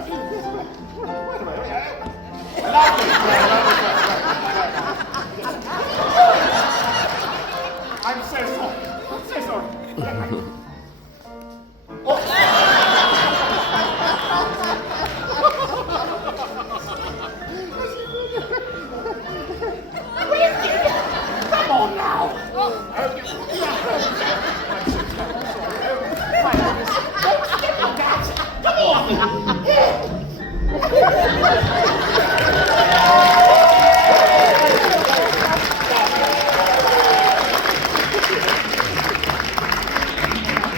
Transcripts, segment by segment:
I'm so sorry. I'm so sorry. Come on now. I'm so terribly sorry. My goodness. Don't skip on that. Come on.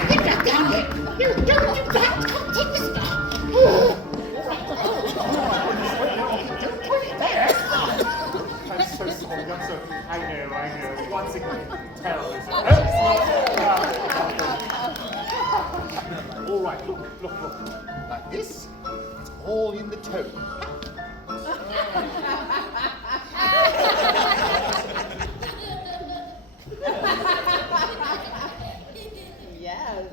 Get back down here. You don't do that. Come take this back. Don't put it there. I'm so sorry. I'm so. I know. Once again, terrorism. All right. Look. Like this. It's all in the tone. Yes.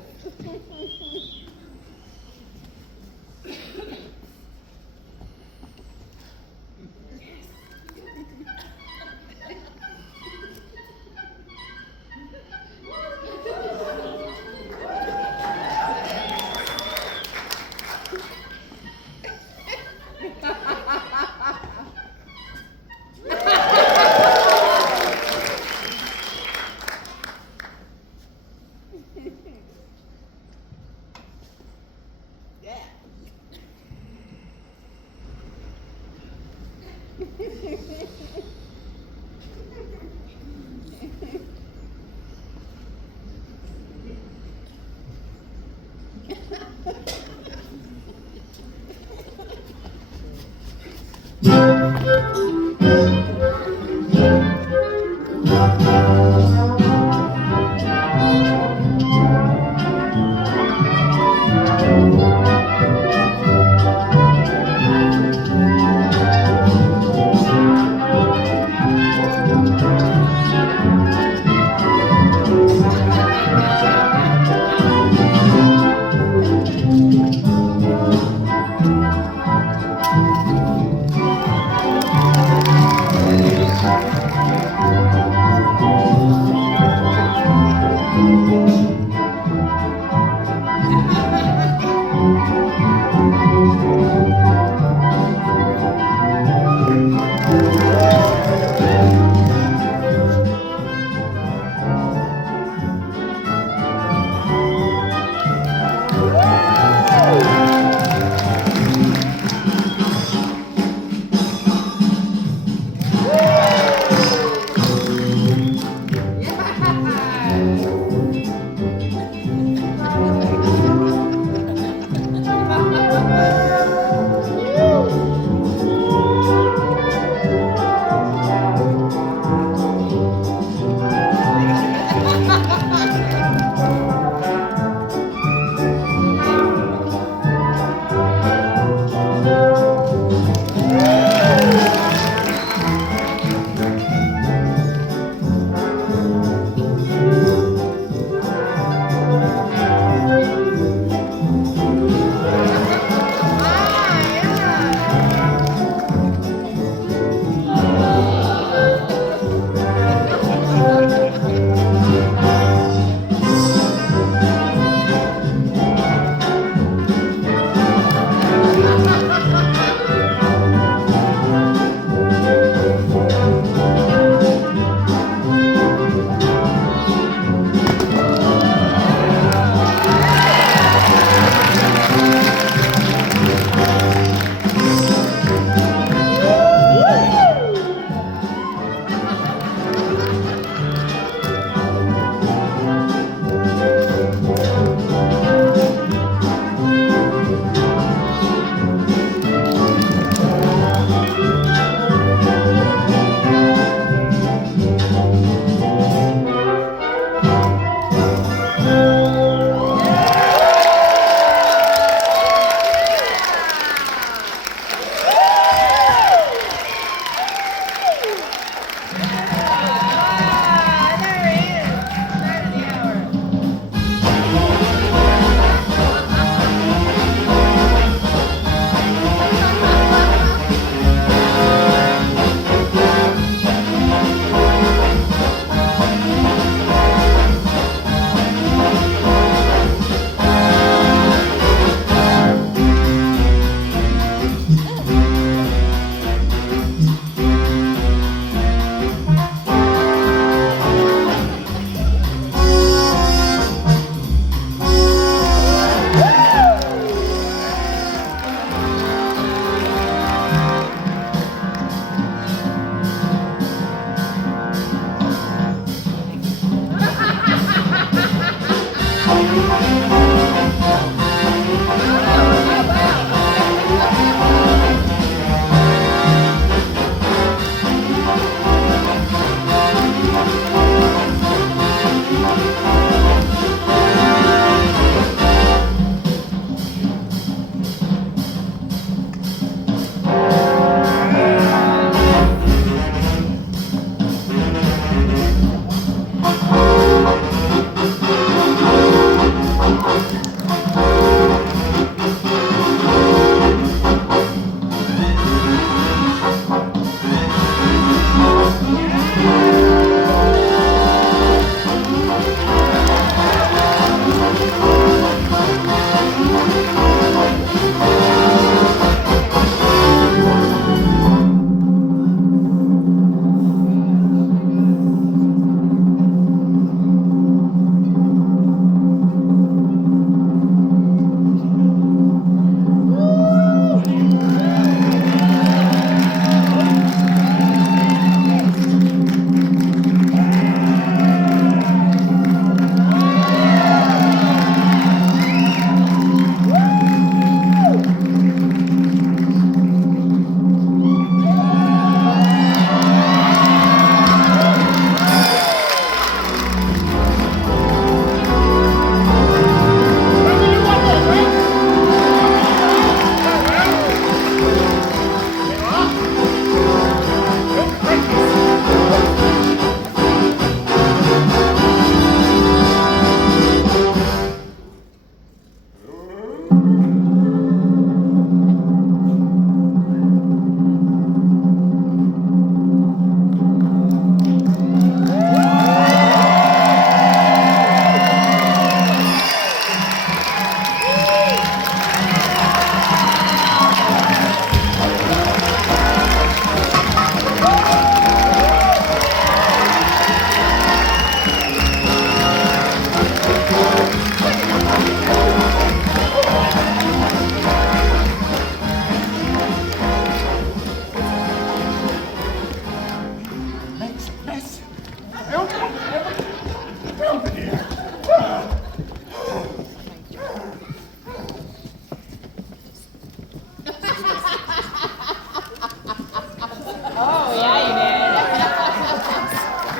Oh, yeah, you did.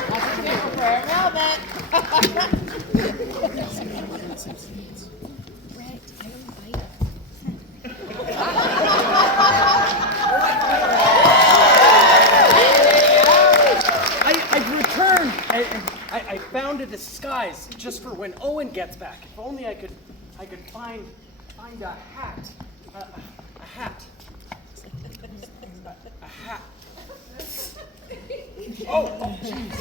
That's a good for irrelevant. I've returned. I found a disguise just for when Owen gets back. If only I could find a hat. A hat. A hat. Oh, jeez.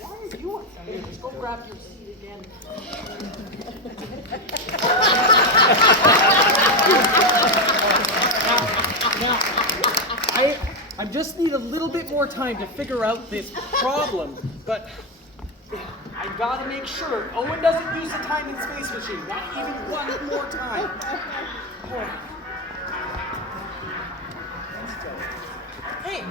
Why are you up here? Just go grab your seat again. Now, I just need a little bit more time to figure out this problem, but I gotta make sure Owen doesn't use the time and space machine, not even one more time. Boy. Hey!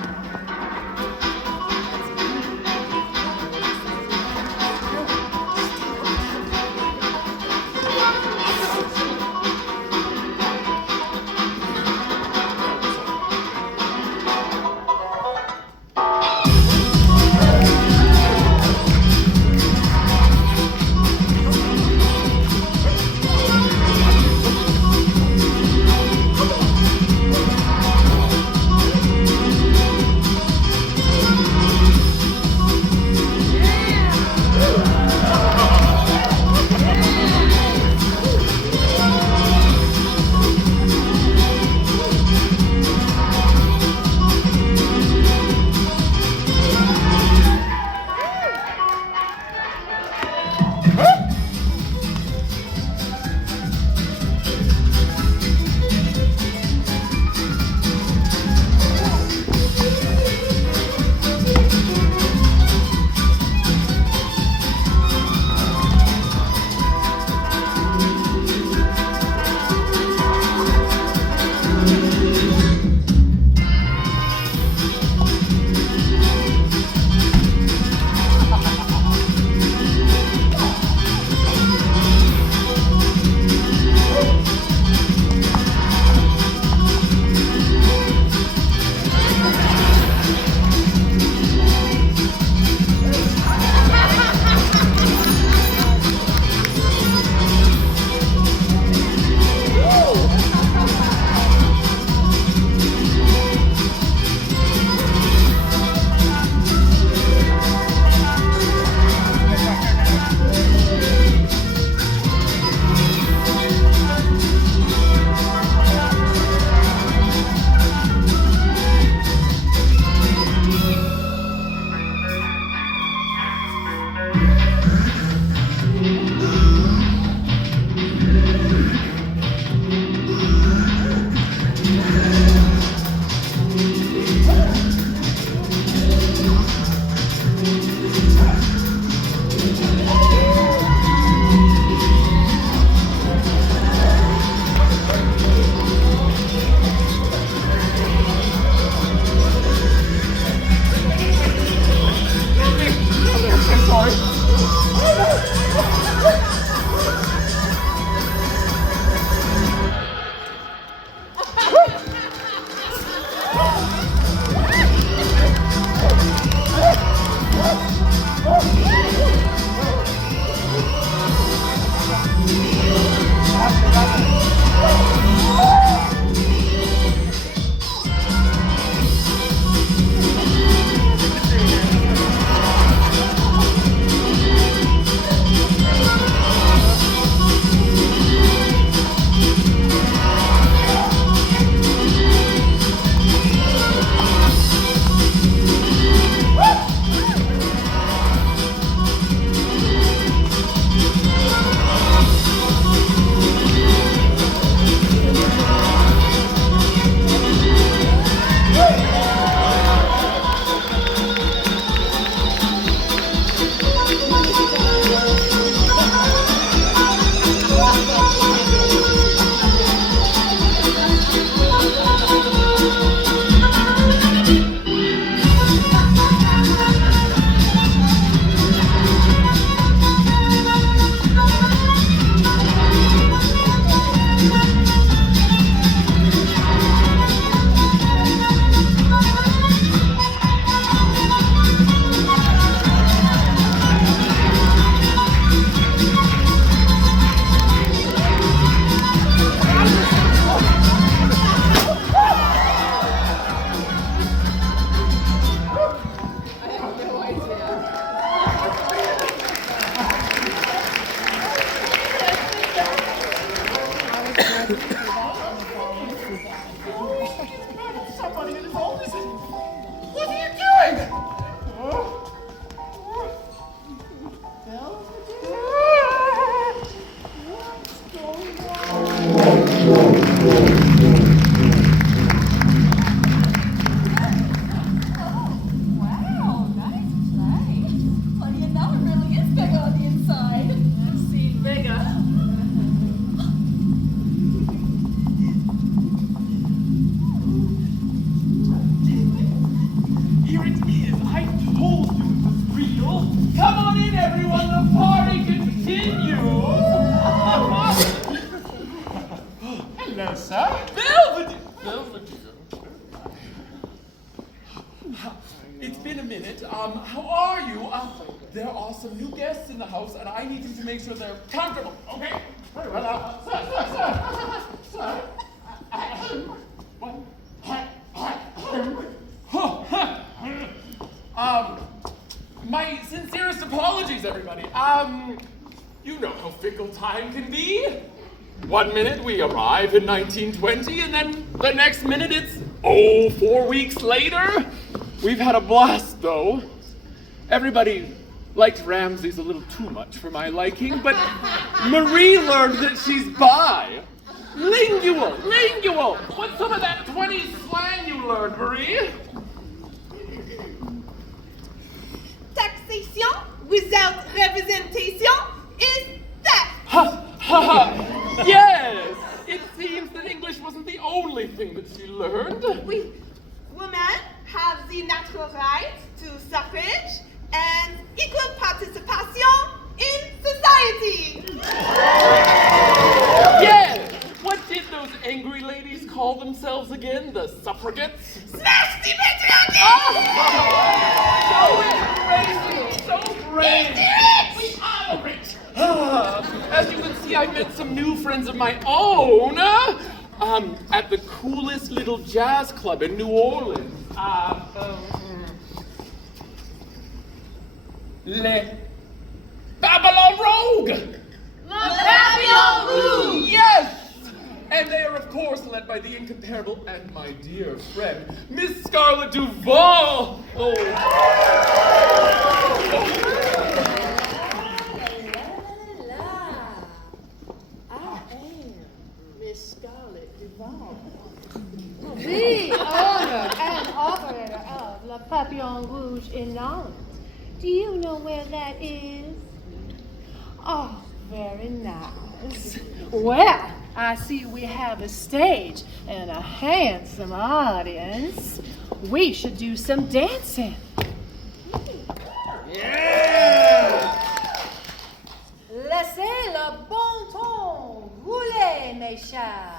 some new guests in the house, and I need you to make sure they're comfortable, okay? Very well, sir. My sincerest apologies, everybody. You know how fickle time can be. 1 minute we arrive in 1920, and then the next minute it's, 4 weeks later. We've had a blast, though. Everybody liked Ramses a little too much for my liking, but Marie learned that she's bi. Lingual. What's some of that 20s slang you learned, Marie? Taxation without representation is theft. Yes! It seems that English wasn't the only thing that she learned. We women have the natural right to suffrage and equal participation in society. Yes! What did those angry ladies call themselves again? The suffragettes? Smash the patriarchy! So brave! We are rich! As you can see, I've met some new friends of my own at the coolest little jazz club in New Orleans. Le Babylon Rogue! Babylon Rouge! Yes! And they are, of course, led by the incomparable and my dear friend, Miss Scarlett Duvall! Miss Scarlett Duvall. The owner and operator of Le Papillon Rouge in Holland. Do you know where that is? Oh, very nice. Well, I see we have a stage and a handsome audience. We should do some dancing. Yeah! Laissez le bon ton rouler, mes chers.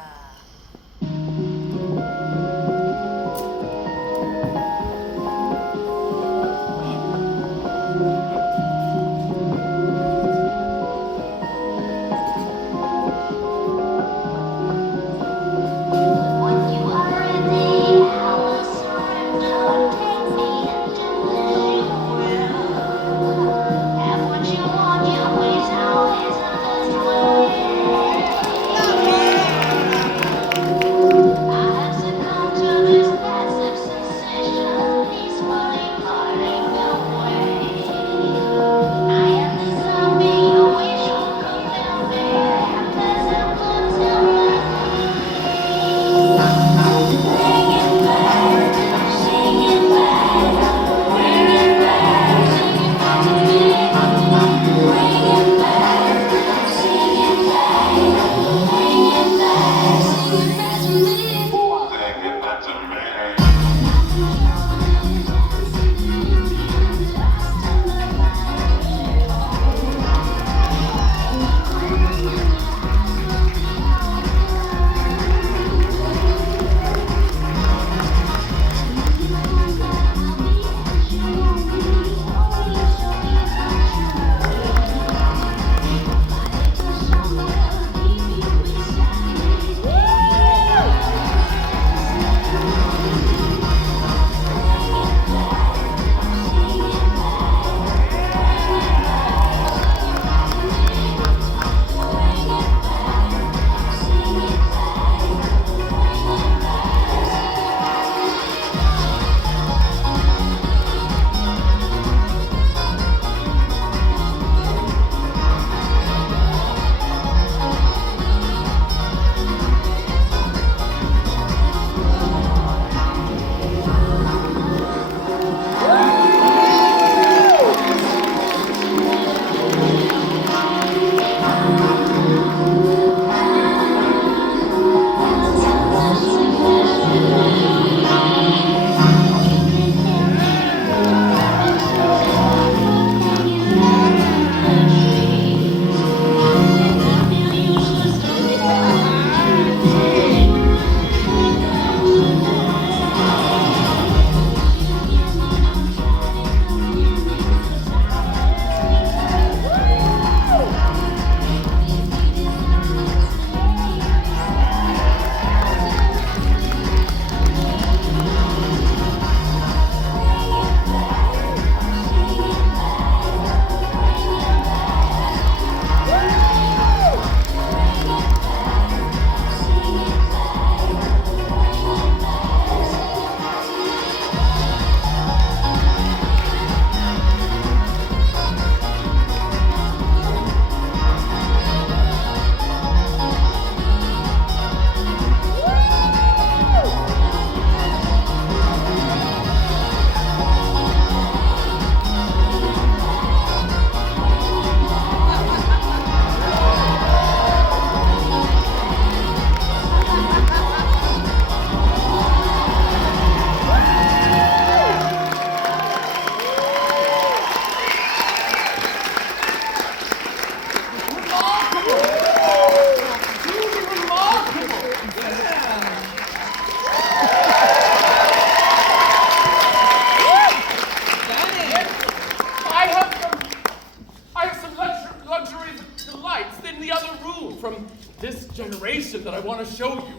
lights in the other room from this generation that I want to show you.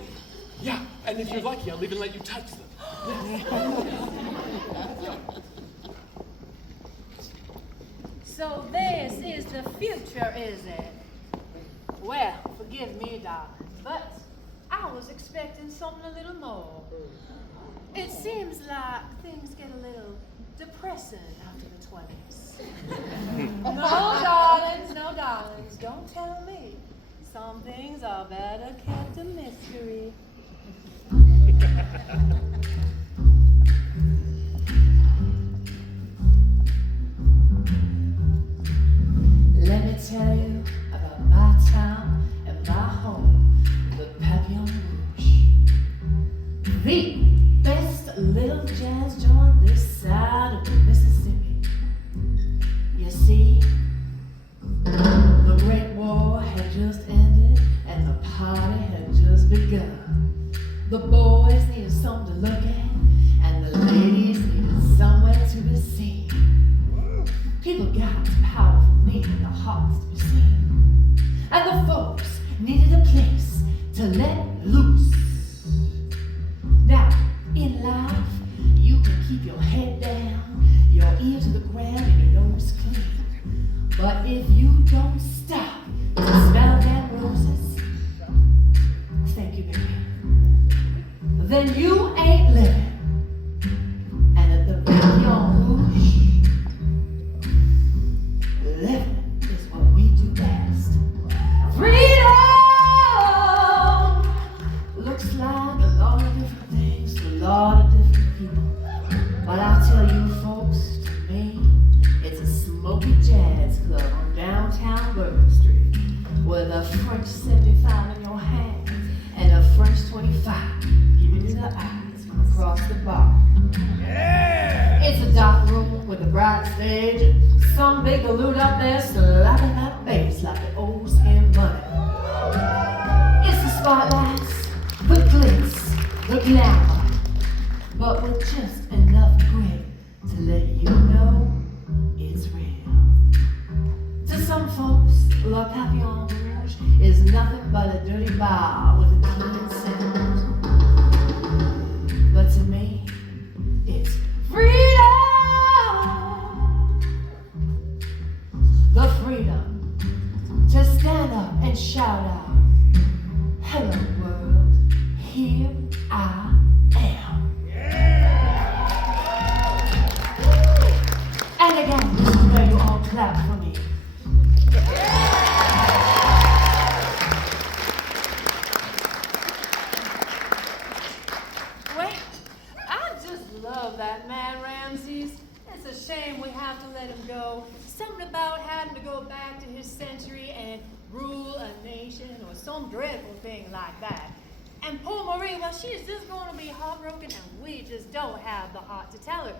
Yeah, and if you're lucky, I'll even let you touch them. So this is the future, is it? Well, forgive me, darling, but I was expecting something a little more. It seems like things get a little depressing after the 20s. No, darlings, don't tell me. Some things are better kept a mystery. Let me tell you about my town and my home, the Papillon Rouge. The best little jazz joint this side of the Mississippi. You see, the Great War had just ended and the party had just begun. The boys needed something to look at and the ladies needed somewhere to be seen. People got powerful needed the hearts to be seen. And the folks needed a place to let loose. Now, in life, you can keep your head down, your ear to the ground, and your nose clean. But if you don't stop to smell them roses, thank you, baby, then you ain't living. And at the Papillon Rouge, living is what we do best. Freedom looks like a lot of different things to a lot of different people. But I'll tell you folks, to me, it's a smoky jazz club on downtown Bourbon Street with a French 75 in your hand and a French 25 giving you the eyes from across the bar. It's a dark room with a bright stage and some big galoot up there slapping that bass like the old skin bunny. It's the spotlights, the glitz, the glamour, but with just enough grit to let you know it's real. To some folks, La Papillon Rouge is nothing but a dirty bar with a clean sound. But to me, it's freedom. The freedom to stand up and shout out, hello world, here I am. And again, this is where you all clap for me. Well, I just love that man Ramses. It's a shame we have to let him go. Something about having to go back to his century and rule a nation or some dreadful thing like that. And poor Marie, well, she is just going to be heartbroken and we just don't have the heart to tell her.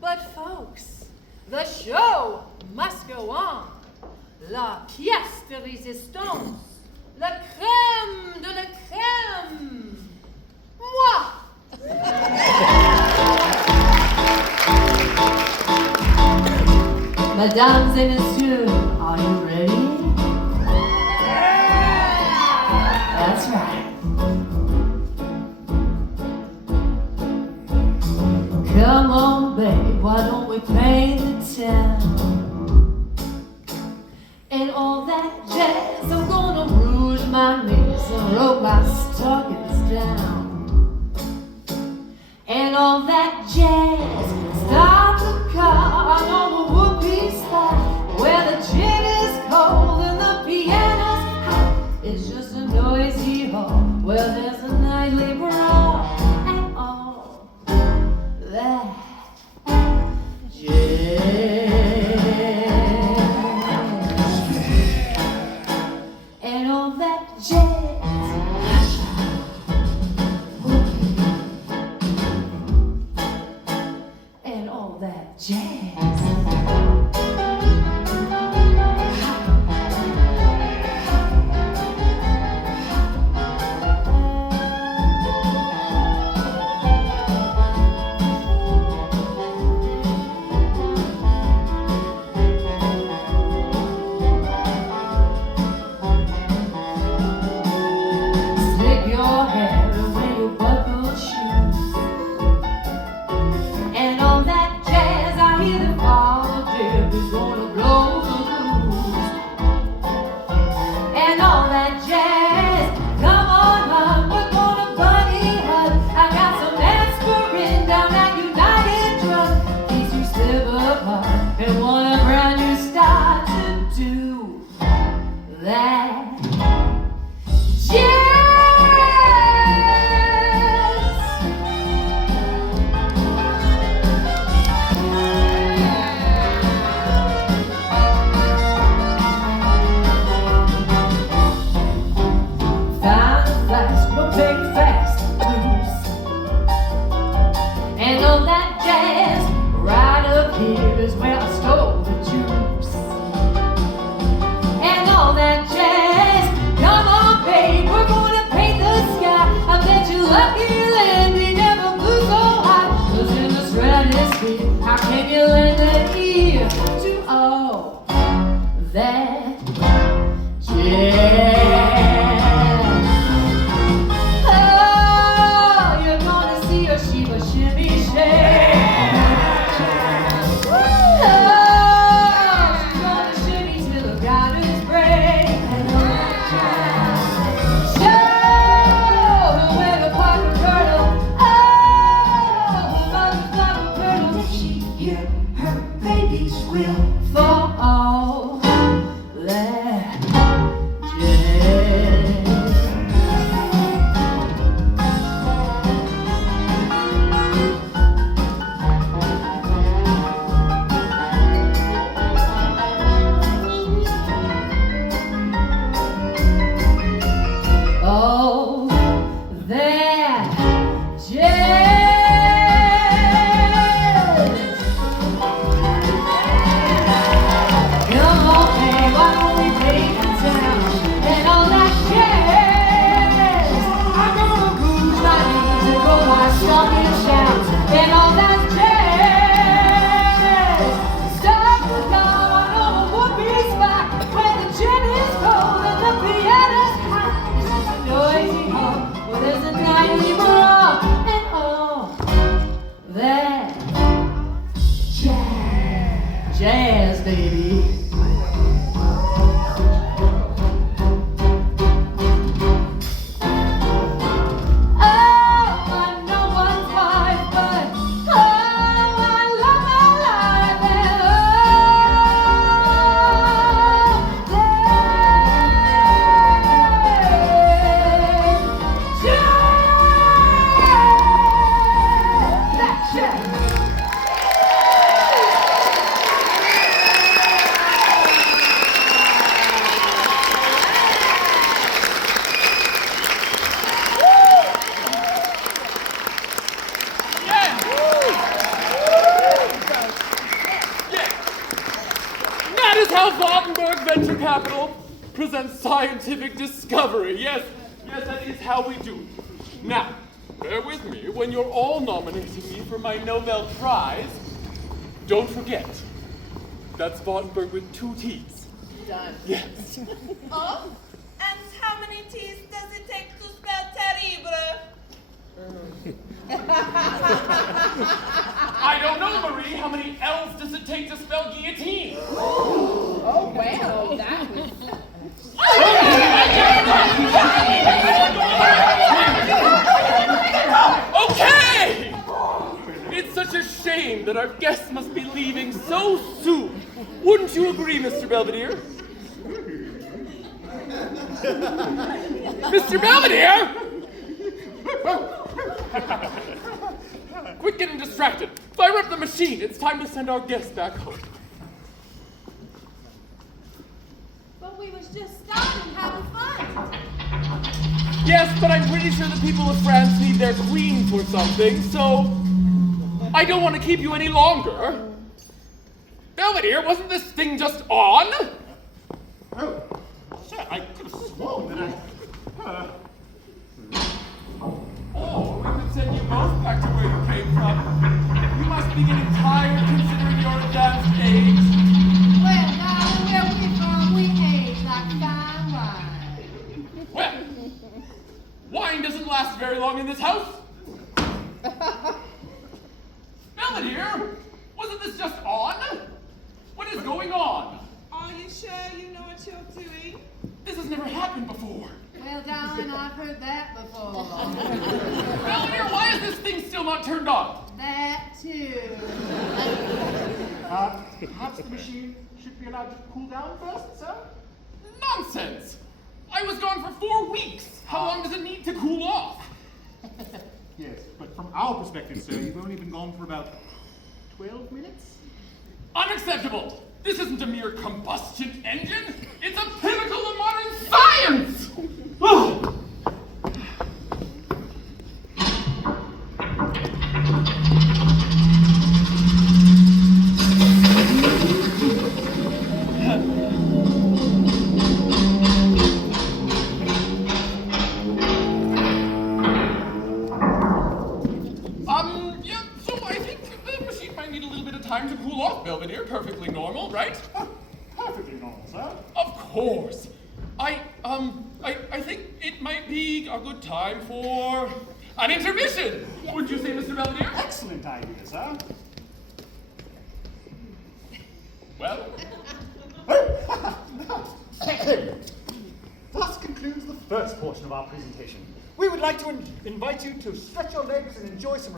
But folks, the show must go on. La pièce de résistance. La crème de la crème. Moi! Mesdames et messieurs, are you ready? That's right. Come on, babe, why don't we paint the town? And all that jazz, I'm gonna rouge my knees and roll my stockings down. And all that jazz, start the car on the wood-piece lot where the gin is cold and the piano's hot. It's just a noisy hall where there's a nightly brawl and all that jazz. And all that jazz. Oh, you're gonna see her shiva shimmy shake. Oh, she's gonna shimmy till the ground is break. Show her where to park her girdle. Oh, her mother's love a girdle. If she hear her babies will fall. That oh, that jazz. Come on, babe, why don't we take the town and all that jazz? I'm gonna rouge my knees and go my stocking shout and all that jazz. Stop the car on over Whoopi's spot where the gin is cold and the piano's hot. This is a noisy hall where there's a nightly brawl and all that jazz. Jazz, baby. Oh, I know one's wife, but oh, I love my life and oh, that jazz. Yes! Yes! That is how Gothenburg Venture Capital presents scientific discovery. Yes, that is how we do. Now, bear with me when you're all nominating me for my Nobel Prize. Don't forget, that's Gothenburg with 2 T's. Done. Yes. Oh, and how many T's does it take to spell terrible? I don't know, Marie. How many L's does it take to spell guillotine? Oh, well, that was... Okay! It's such a shame that our guests must be leaving so soon. Wouldn't you agree, Mr. Belvedere? Mr. Belvedere! Quit getting distracted. Fire up the machine. It's time to send our guests back home. But we was just starting having fun. Yes, but I'm pretty sure the people of France need their queen for something, so I don't want to keep you any longer. Belvedere, wasn't this thing just on? Oh, shit, I could have sworn that Oh, we could send you both back to where you came from. You must be getting tired considering your advanced age. Well, darling, where we from, we age like fine wine. Well, wine doesn't last very long in this house. Belvedere, wasn't this just on? What is going on? Are you sure you know what you're doing? This has never happened before. Well, darling, I've heard that before. Belvedere, why is this thing still not turned on? That too. perhaps the machine should be allowed to cool down first, sir? Nonsense! I was gone for 4 weeks. How long does it need to cool off? Yes, but from our perspective, sir, you've only been gone for about 12 minutes? Unacceptable! This isn't a mere combustion engine. It's a pinnacle of modern science! Oh. Yeah, so I think the machine might need a little bit of time to cool off, Belvedere. Perfectly normal, right? Perfectly normal, sir. course. I think it might be a good time for an intermission. Would you say, Mr. Belvedere? Excellent idea, sir. Well, Thus concludes the first portion of our presentation. We would like to invite you to stretch your legs and enjoy some